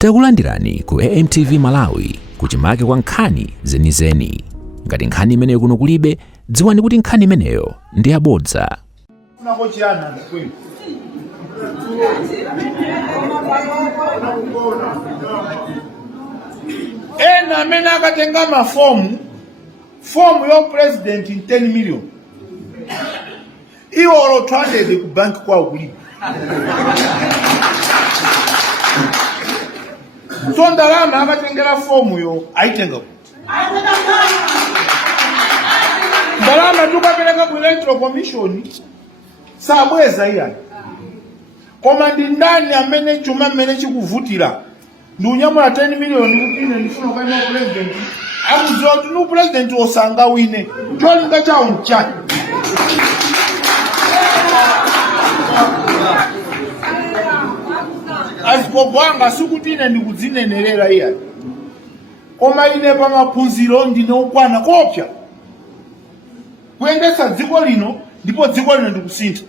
Takulandirani ku AMTV Malawi kuchimake kwa nkhani zenizeni. Ngati nkhani imeneyo kuno kulibe, dziwani kuti nkhani imeneyo ndi yabodza. Enock Chihana kweli. Ena amene akatenga mafomu yo president in 10 million. Iwo olo 200 ku bank kwa kulibe. So ndalama akatengera fomu yo aitenga kuti. Ndalama tukapeleka ku electoral commission sabweza iyani. Koma ndi ndani amene chuma mmene chikuvutira ndi unyamula 10 million ine ndifuna kukaima president akudziwa kuti nu president osanga wine cholinga chawo nchani. Azikobwanga sikuti ine ndikudzinenerera iyani. Koma ine pa maphunziro ndine ukwana kopya kuyendetsa dziko lino ndipo dziko lino ndikusintha.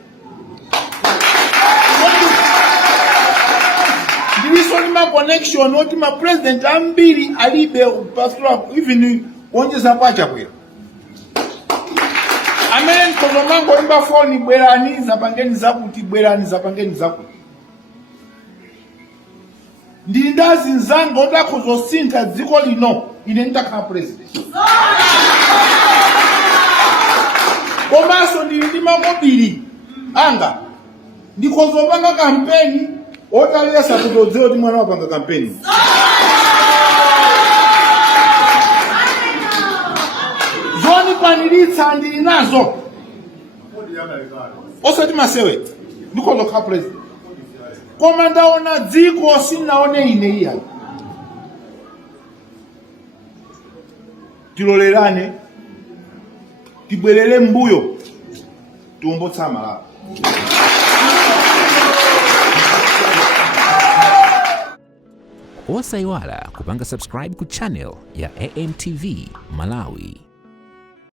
Ndiliso ni ma connection oti ma president ambiri alibe pastoral even onjeza kwacha kwera. Amen kono mango imba phone bwerani zapangeni zakuti bwerani zapangeni zakuti. Ndindazi nzanga otakuzosintha dziko lino ine ndakhala president. Komaso ndi mabobili anga ndikozopanga kampeni otalesa kutodzero kuti mwana wapanga kampeni. Zoni panilitsa ndili nazo osati masewe ndikozokhala president. Koma ndaona dziko sinaone ine iya. Tilolerane tibwerere mbuyo tuombotsa Malawi. Osayiwala kupanga subscribe ku channel ya AMTV Malawi.